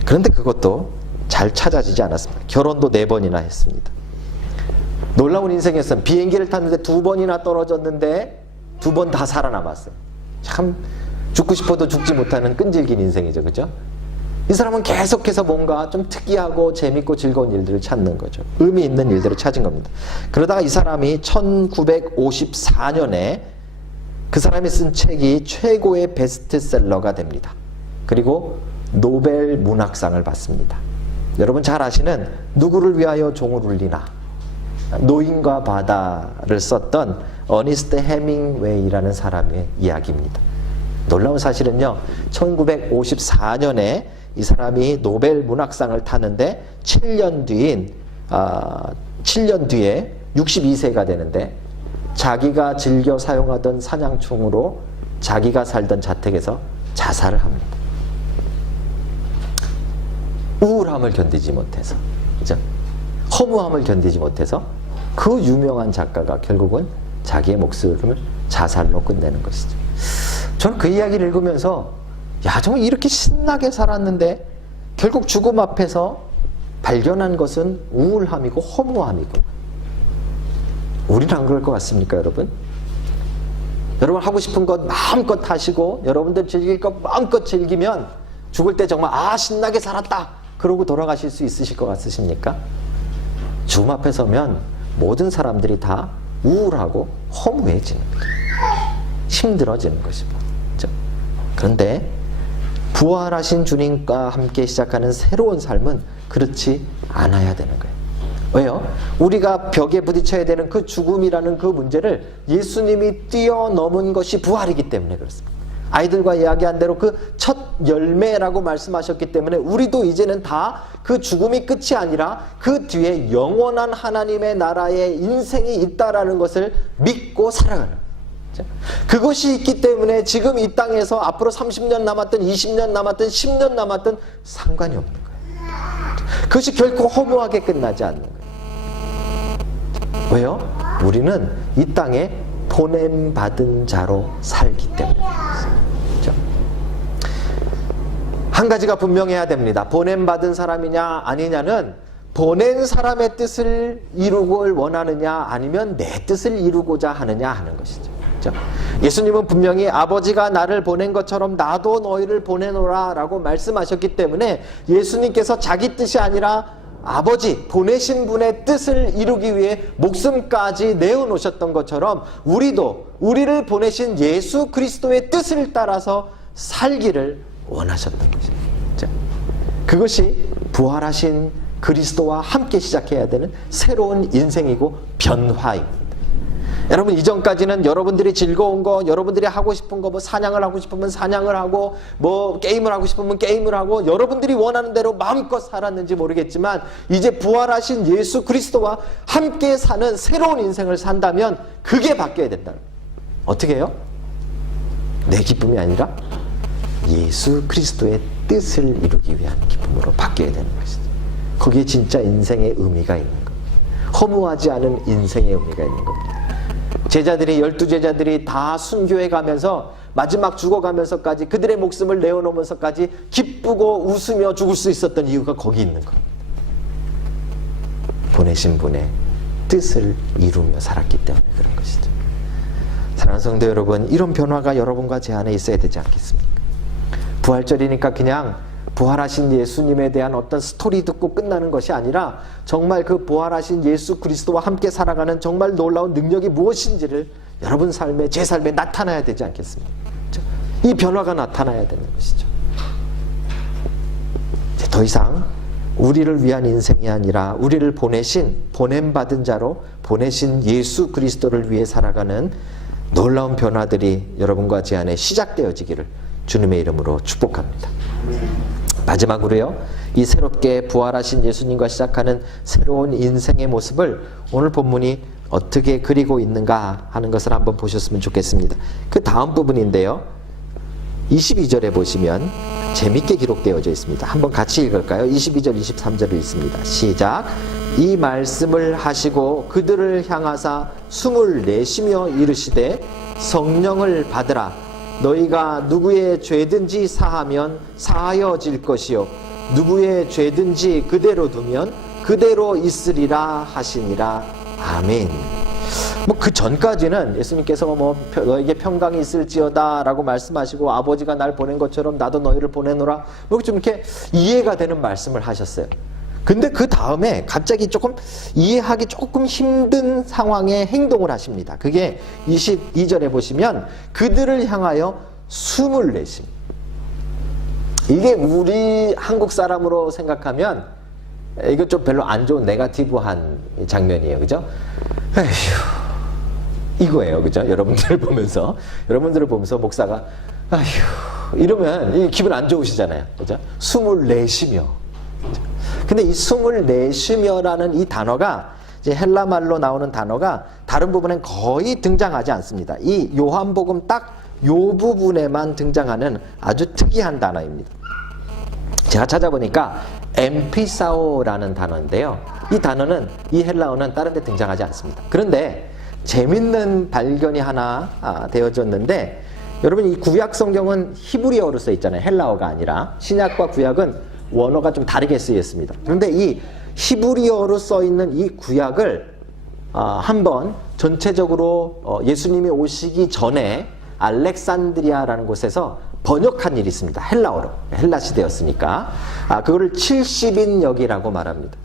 그런데 그것도 잘 찾아지지 않았습니다. 결혼도 4번이나 했습니다. 놀라운 인생이었어요. 비행기를 탔는데 2번이나 떨어졌는데 2번 다 살아남았어요. 참 죽고 싶어도 죽지 못하는 끈질긴 인생이죠. 그죠? 이 사람은 계속해서 뭔가 좀 특이하고 재밌고 즐거운 일들을 찾는 거죠. 의미 있는 일들을 찾은 겁니다. 그러다가 이 사람이 1954년에 그 사람이 쓴 책이 최고의 베스트셀러가 됩니다. 그리고 노벨 문학상을 받습니다. 여러분 잘 아시는 누구를 위하여 종을 울리나, 노인과 바다를 썼던 어니스트 해밍웨이라는 사람의 이야기입니다. 놀라운 사실은요, 1954년에 이 사람이 노벨 문학상을 타는데 7년 뒤에 62세가 되는데 자기가 즐겨 사용하던 사냥총으로 자기가 살던 자택에서 자살을 합니다. 우울함을 견디지 못해서, 그죠? 허무함을 견디지 못해서 그 유명한 작가가 결국은 자기의 목숨을 자살로 끝내는 것이죠. 저는 그 이야기를 읽으면서 야, 정말 이렇게 신나게 살았는데 결국 죽음 앞에서 발견한 것은 우울함이고 허무함이고. 우리는 안 그럴 것 같습니까, 여러분? 여러분 하고 싶은 것 마음껏 하시고 여러분들 즐길 것 마음껏 즐기면 죽을 때 정말 아, 신나게 살았다 그러고 돌아가실 수 있으실 것 같으십니까? 죽음 앞에 서면 모든 사람들이 다 우울하고 허무해지는 거죠. 힘들어지는 것입니다. 그렇죠? 그런데 부활하신 주님과 함께 시작하는 새로운 삶은 그렇지 않아야 되는 거예요. 왜요? 우리가 벽에 부딪혀야 되는 그 죽음이라는 그 문제를 예수님이 뛰어넘은 것이 부활이기 때문에 그렇습니다. 아이들과 이야기한 대로 그 첫 열매라고 말씀하셨기 때문에 우리도 이제는 다 그 죽음이 끝이 아니라 그 뒤에 영원한 하나님의 나라의 인생이 있다라는 것을 믿고 살아가는 거예요. 그것이 있기 때문에 지금 이 땅에서 앞으로 30년 남았든 20년 남았든 10년 남았든 상관이 없는 거예요. 그것이 결코 허무하게 끝나지 않는 거예요. 왜요? 우리는 이 땅에 보냄받은 자로 살기 때문에 그렇죠? 한 가지가 분명해야 됩니다. 보냄받은 사람이냐 아니냐는 보낸 사람의 뜻을 이루길 원하느냐 아니면 내 뜻을 이루고자 하느냐 하는 것이죠. 그렇죠? 예수님은 분명히 아버지가 나를 보낸 것처럼 나도 너희를 보내노라 라고 말씀하셨기 때문에 예수님께서 자기 뜻이 아니라 아버지 보내신 분의 뜻을 이루기 위해 목숨까지 내어놓으셨던 것처럼 우리도 우리를 보내신 예수 그리스도의 뜻을 따라서 살기를 원하셨던 것입니다. 그것이 부활하신 그리스도와 함께 시작해야 되는 새로운 인생이고 변화입니다. 여러분 이전까지는 여러분들이 즐거운 거, 여러분들이 하고 싶은 거, 뭐 사냥을 하고 싶으면 사냥을 하고, 뭐 게임을 하고 싶으면 게임을 하고, 여러분들이 원하는 대로 마음껏 살았는지 모르겠지만 이제 부활하신 예수 그리스도와 함께 사는 새로운 인생을 산다면 그게 바뀌어야 된다. 어떻게 해요? 내 기쁨이 아니라 예수 그리스도의 뜻을 이루기 위한 기쁨으로 바뀌어야 되는 것이죠. 거기에 진짜 인생의 의미가 있는 겁니다. 허무하지 않은 인생의 의미가 있는 겁니다. 제자들이 12제자들이 다 순교해 가면서 마지막 죽어가면서까지 그들의 목숨을 내어놓으면서까지 기쁘고 웃으며 죽을 수 있었던 이유가 거기 있는 겁니다. 보내신 분의 뜻을 이루며 살았기 때문에 그런 것이죠. 사랑하는 성도 여러분, 이런 변화가 여러분과 제 안에 있어야 되지 않겠습니까? 부활절이니까 그냥 부활하신 예수님에 대한 어떤 스토리 듣고 끝나는 것이 아니라 정말 그 부활하신 예수 그리스도와 함께 살아가는 정말 놀라운 능력이 무엇인지를 여러분 삶에, 제 삶에 나타나야 되지 않겠습니까? 이 변화가 나타나야 되는 것이죠. 더 이상 우리를 위한 인생이 아니라 우리를 보냄받은 자로 보내신 예수 그리스도를 위해 살아가는 놀라운 변화들이 여러분과 제 안에 시작되어지기를 주님의 이름으로 축복합니다. 마지막으로요, 이 새롭게 부활하신 예수님과 시작하는 새로운 인생의 모습을 오늘 본문이 어떻게 그리고 있는가 하는 것을 한번 보셨으면 좋겠습니다. 그 다음 부분인데요, 22절에 보시면 재밌게 기록되어져 있습니다. 한번 같이 읽을까요? 22절 23절을 읽습니다. 시작. 이 말씀을 하시고 그들을 향하사 숨을 내쉬며 이르시되 성령을 받으라. 너희가 누구의 죄든지 사하면 사하여질 것이요 누구의 죄든지 그대로 두면 그대로 있으리라 하시니라. 아멘. 그 전까지는 예수님께서 너에게 평강이 있을지어다 라고 말씀하시고 아버지가 날 보낸 것처럼 나도 너희를 보내노라 좀 이렇게 이해가 되는 말씀을 하셨어요. 근데 그 다음에 갑자기 조금 이해하기 조금 힘든 상황에 행동을 하십니다. 그게 22절에 보시면 그들을 향하여 숨을 내십니다. 이게 우리 한국 사람으로 생각하면 이거 좀 별로 안 좋은 네거티브한 장면이에요. 그죠? 에휴, 이거예요. 그죠? 여러분들을 보면서 목사가 아휴 이러면 기분 안 좋으시잖아요. 그죠? 숨을 내쉬며. 근데 이 숨을 내쉬며라는 이 단어가 이제 헬라말로 나오는 단어가 다른 부분엔 거의 등장하지 않습니다. 이 요한복음 딱 요 부분에만 등장하는 아주 특이한 단어입니다. 제가 찾아보니까 엠피사오라는 단어인데요. 이 단어는, 이 헬라어는 다른 데 등장하지 않습니다. 그런데 재밌는 발견이 하나 되어졌는데, 여러분 이 구약 성경은 히브리어로 써 있잖아요. 헬라어가 아니라. 신약과 구약은 원어가 좀 다르게 쓰였습니다. 그런데 이 히브리어로 써 있는 이 구약을 한번 전체적으로 예수님이 오시기 전에 알렉산드리아라는 곳에서 번역한 일이 있습니다. 헬라어로. 헬라 시대였으니까. 그거를 70인역이라고 말합니다.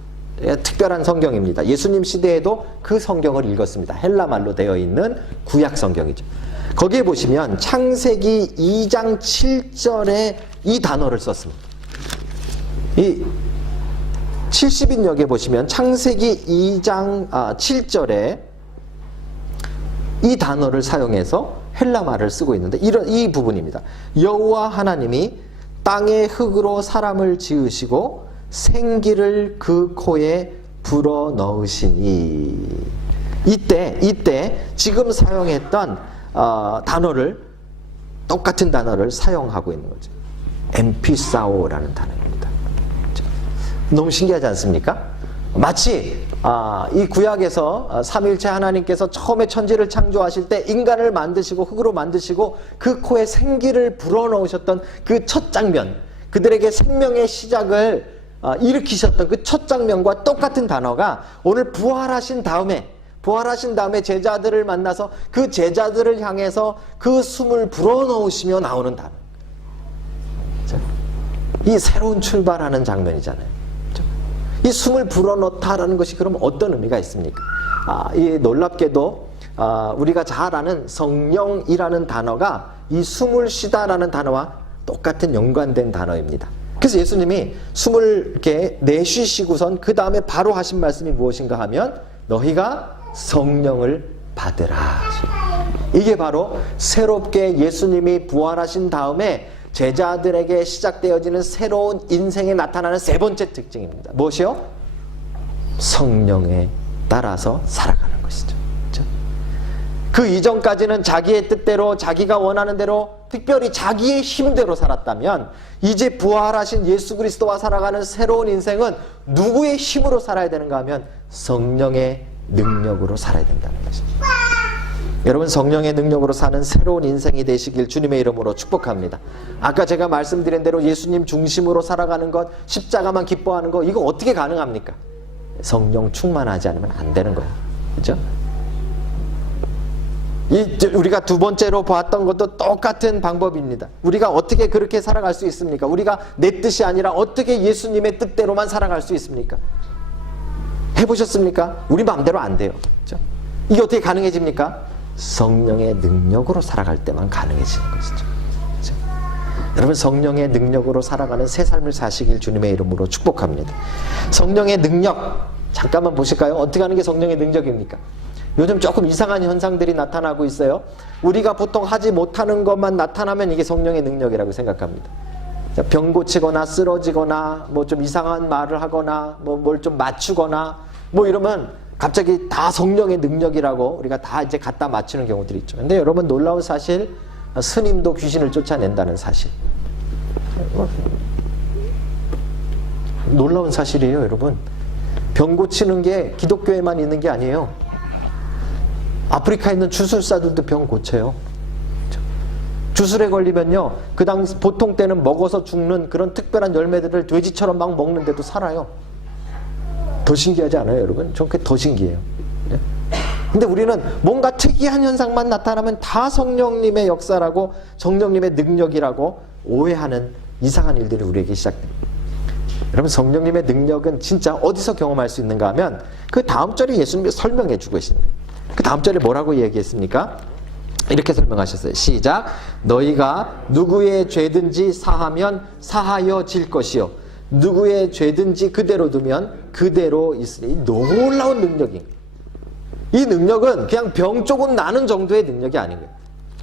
특별한 성경입니다. 예수님 시대에도 그 성경을 읽었습니다. 헬라말로 되어 있는 구약 성경이죠. 거기에 보시면 창세기 2장 7절에 이 단어를 썼습니다. 이 70인역에 보시면 창세기 2장 7절에 이 단어를 사용해서 헬라말을 쓰고 있는데, 이 부분입니다. 여호와 하나님이 땅의 흙으로 사람을 지으시고 생기를 그 코에 불어 넣으시니. 이때 지금 사용했던 단어를, 똑같은 단어를 사용하고 있는 거죠. 엠피사오라는 단어입니다. 너무 신기하지 않습니까? 마치 이 구약에서 삼위일체 하나님께서 처음에 천지를 창조하실 때 인간을 만드시고 흙으로 만드시고 그 코에 생기를 불어넣으셨던 그 첫 장면, 그들에게 생명의 시작을 일으키셨던 그 첫 장면과 똑같은 단어가 오늘 부활하신 다음에 제자들을 만나서 그 제자들을 향해서 그 숨을 불어넣으시며 나오는 단어. 이 새로운 출발하는 장면이잖아요. 이 숨을 불어넣다라는 것이 그럼 어떤 의미가 있습니까? 이 놀랍게도 우리가 잘 아는 성령이라는 단어가 이 숨을 쉬다라는 단어와 똑같은 연관된 단어입니다. 그래서 예수님이 숨을 이렇게 내쉬시고선 그 다음에 바로 하신 말씀이 무엇인가 하면 너희가 성령을 받으라. 이게 바로 새롭게 예수님이 부활하신 다음에 제자들에게 시작되어지는 새로운 인생에 나타나는 세 번째 특징입니다. 무엇이요? 성령에 따라서 살아가는 것이죠. 그렇죠? 그 이전까지는 자기의 뜻대로, 자기가 원하는 대로, 특별히 자기의 힘대로 살았다면 이제 부활하신 예수 그리스도와 살아가는 새로운 인생은 누구의 힘으로 살아야 되는가 하면 성령의 능력으로 살아야 된다는 것입니다. 여러분, 성령의 능력으로 사는 새로운 인생이 되시길 주님의 이름으로 축복합니다. 아까 제가 말씀드린 대로 예수님 중심으로 살아가는 것, 십자가만 기뻐하는 것, 이거 어떻게 가능합니까? 성령 충만하지 않으면 안 되는 거예요. 그렇죠? 우리가 두 번째로 봤던 것도 똑같은 방법입니다. 우리가 어떻게 그렇게 살아갈 수 있습니까? 우리가 내 뜻이 아니라 어떻게 예수님의 뜻대로만 살아갈 수 있습니까? 해보셨습니까? 우리 마음대로 안 돼요. 그렇죠? 이게 어떻게 가능해집니까? 성령의 능력으로 살아갈 때만 가능해지는 것이죠. 그렇죠? 여러분, 성령의 능력으로 살아가는 새 삶을 사시길 주님의 이름으로 축복합니다. 성령의 능력, 잠깐만 보실까요? 어떻게 하는 게 성령의 능력입니까? 요즘 조금 이상한 현상들이 나타나고 있어요. 우리가 보통 하지 못하는 것만 나타나면 이게 성령의 능력이라고 생각합니다. 병 고치거나 쓰러지거나 뭐 좀 이상한 말을 하거나 뭘 좀 맞추거나 뭐 이러면 갑자기 다 성령의 능력이라고 우리가 다 이제 갖다 맞추는 경우들이 있죠. 근데 여러분, 놀라운 사실, 스님도 귀신을 쫓아낸다는 사실. 놀라운 사실이에요, 여러분. 병 고치는 게 기독교에만 있는 게 아니에요. 아프리카에 있는 주술사들도 병 고쳐요. 주술에 걸리면요, 그 당시 보통 때는 먹어서 죽는 그런 특별한 열매들을 돼지처럼 막 먹는데도 살아요. 더 신기하지 않아요, 여러분? 전 그게 더 신기해요. 근데 우리는 뭔가 특이한 현상만 나타나면 다 성령님의 역사라고, 성령님의 능력이라고 오해하는 이상한 일들이 우리에게 시작됩니다. 여러분, 성령님의 능력은 진짜 어디서 경험할 수 있는가 하면 그 다음 절에 예수님이 설명해 주고 계십니다. 그 다음 절에 뭐라고 얘기했습니까? 이렇게 설명하셨어요. 시작. 너희가 누구의 죄든지 사하면 사하여질 것이요, 누구의 죄든지 그대로 두면 그대로 있으니. 놀라운 능력입니다. 이 능력은 그냥 병 조금 나는 정도의 능력이 아닌 거예요.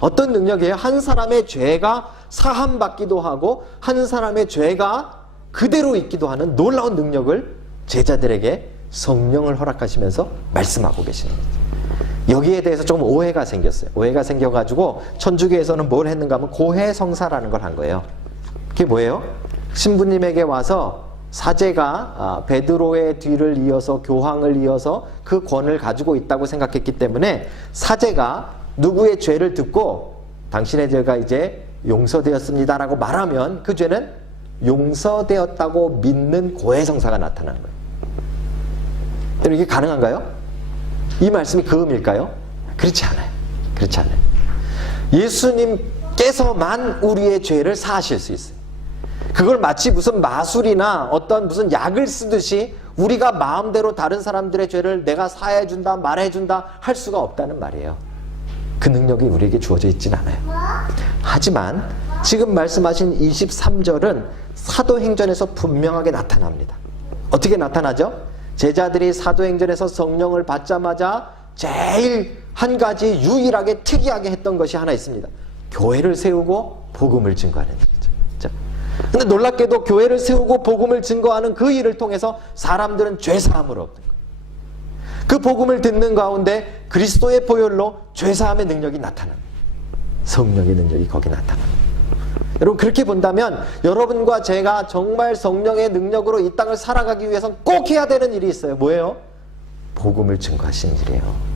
어떤 능력이에요? 한 사람의 죄가 사함받기도 하고 한 사람의 죄가 그대로 있기도 하는 놀라운 능력을 제자들에게 성령을 허락하시면서 말씀하고 계시는 거죠. 여기에 대해서 좀 오해가 생겼어요. 오해가 생겨가지고 천주교에서는 뭘 했는가 하면 고해성사라는 걸 한 거예요. 그게 뭐예요? 신부님에게 와서 사제가 베드로의 뒤를 이어서 교황을 이어서 그 권을 가지고 있다고 생각했기 때문에 사제가 누구의 죄를 듣고 당신의 죄가 이제 용서되었습니다라고 말하면 그 죄는 용서되었다고 믿는 고해성사가 나타나는 거예요. 여러분, 이게 가능한가요? 이 말씀이 그 의미일까요? 그렇지 않아요. 그렇지 않아요. 예수님께서만 우리의 죄를 사하실 수 있어요. 그걸 마치 무슨 마술이나 어떤 무슨 약을 쓰듯이 우리가 마음대로 다른 사람들의 죄를 내가 사해준다, 말해준다 할 수가 없다는 말이에요. 그 능력이 우리에게 주어져 있진 않아요. 하지만 지금 말씀하신 23절은 사도행전에서 분명하게 나타납니다. 어떻게 나타나죠? 제자들이 사도행전에서 성령을 받자마자 제일 한 가지 유일하게 특이하게 했던 것이 하나 있습니다. 교회를 세우고 복음을 증거하는 일이죠. 근데 놀랍게도 교회를 세우고 복음을 증거하는 그 일을 통해서 사람들은 죄사함을 얻는 거예요. 그 복음을 듣는 가운데 그리스도의 보혈로 죄사함의 능력이 나타납니다. 성령의 능력이 거기 나타납니다. 여러분, 그렇게 본다면 여러분과 제가 정말 성령의 능력으로 이 땅을 살아가기 위해서는 꼭 해야 되는 일이 있어요. 뭐예요? 복음을 증거하시는 일이에요.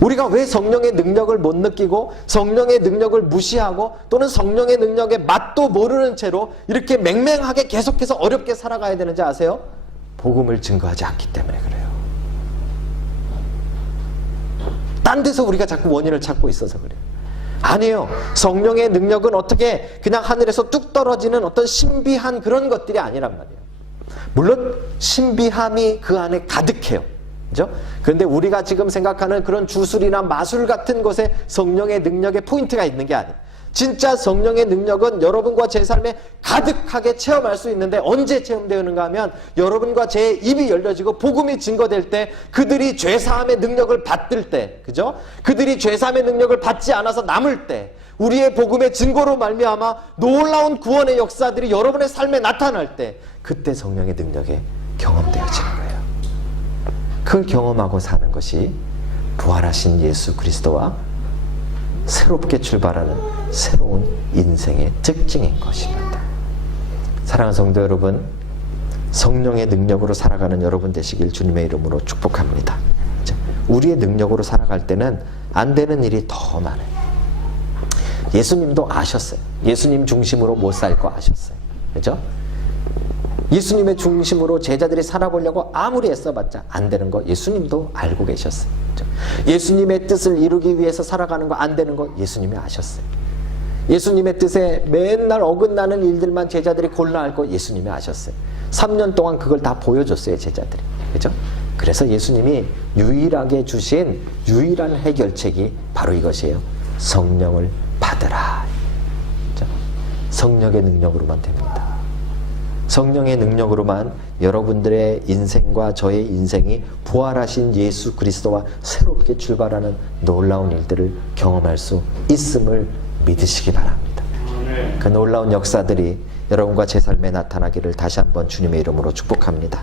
우리가 왜 성령의 능력을 못 느끼고 성령의 능력을 무시하고 또는 성령의 능력의 맛도 모르는 채로 이렇게 맹맹하게 계속해서 어렵게 살아가야 되는지 아세요? 복음을 증거하지 않기 때문에 그래요. 딴 데서 우리가 자꾸 원인을 찾고 있어서 그래요. 아니에요. 성령의 능력은 어떻게 그냥 하늘에서 뚝 떨어지는 어떤 신비한 그런 것들이 아니란 말이에요. 물론 신비함이 그 안에 가득해요. 그죠? 그런데 우리가 지금 생각하는 그런 주술이나 마술 같은 것에 성령의 능력의 포인트가 있는 게 아니에요. 진짜 성령의 능력은 여러분과 제 삶에 가득하게 체험할 수 있는데 언제 체험되는가 하면 여러분과 제 입이 열려지고 복음이 증거될 때, 그들이 죄사함의 능력을 받을 때, 그죠? 그들이 죄사함의 능력을 받지 않아서 남을 때, 우리의 복음의 증거로 말미암아 놀라운 구원의 역사들이 여러분의 삶에 나타날 때, 그때 성령의 능력에 경험되어지는 거예요. 그걸 경험하고 사는 것이 부활하신 예수 그리스도와 새롭게 출발하는 새로운 인생의 특징인 것입니다. 사랑하는 성도 여러분, 성령의 능력으로 살아가는 여러분 되시길 주님의 이름으로 축복합니다. 우리의 능력으로 살아갈 때는 안 되는 일이 더 많아요. 예수님도 아셨어요. 예수님 중심으로 못 살 거 아셨어요. 그죠? 예수님의 중심으로 제자들이 살아보려고 아무리 애써봤자 안 되는 거 예수님도 알고 계셨어요. 예수님의 뜻을 이루기 위해서 살아가는 거 안 되는 거 예수님이 아셨어요. 예수님의 뜻에 맨날 어긋나는 일들만 제자들이 골라 할 거 예수님이 아셨어요. 3년 동안 그걸 다 보여줬어요, 제자들이. 그죠? 그래서 예수님이 유일하게 주신 유일한 해결책이 바로 이것이에요. 성령을 받으라. 그죠? 성령의 능력으로만 됩니다. 성령의 능력으로만 여러분들의 인생과 저의 인생이 부활하신 예수 그리스도와 새롭게 출발하는 놀라운 일들을 경험할 수 있음을 믿으시기 바랍니다. 그 놀라운 역사들이 여러분과 제 삶에 나타나기를 다시 한번 주님의 이름으로 축복합니다.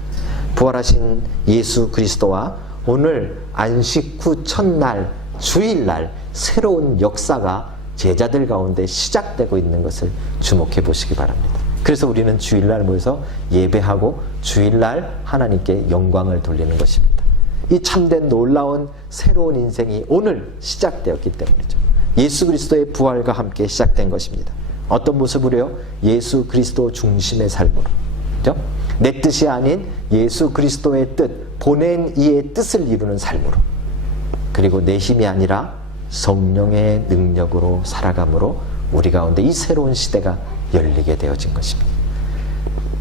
부활하신 예수 그리스도와 오늘 안식 후 첫날 주일날 새로운 역사가 제자들 가운데 시작되고 있는 것을 주목해 보시기 바랍니다. 그래서 우리는 주일날 모여서 예배하고 주일날 하나님께 영광을 돌리는 것입니다. 이 참된 놀라운 새로운 인생이 오늘 시작되었기 때문이죠. 예수 그리스도의 부활과 함께 시작된 것입니다. 어떤 모습으로요? 예수 그리스도 중심의 삶으로. 그죠? 내 뜻이 아닌 예수 그리스도의 뜻, 보낸 이의 뜻을 이루는 삶으로. 그리고 내 힘이 아니라 성령의 능력으로 살아감으로 우리 가운데 이 새로운 시대가 열리게 되어진 것입니다.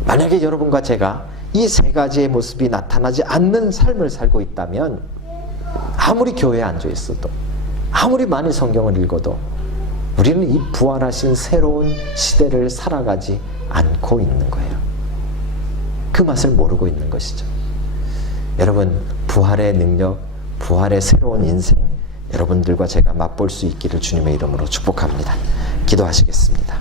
만약에 여러분과 제가 이 세 가지의 모습이 나타나지 않는 삶을 살고 있다면 아무리 교회에 앉아 있어도 아무리 많이 성경을 읽어도 우리는 이 부활하신 새로운 시대를 살아가지 않고 있는 거예요. 그 맛을 모르고 있는 것이죠. 여러분, 부활의 능력, 부활의 새로운 인생 여러분들과 제가 맛볼 수 있기를 주님의 이름으로 축복합니다. 기도하시겠습니다.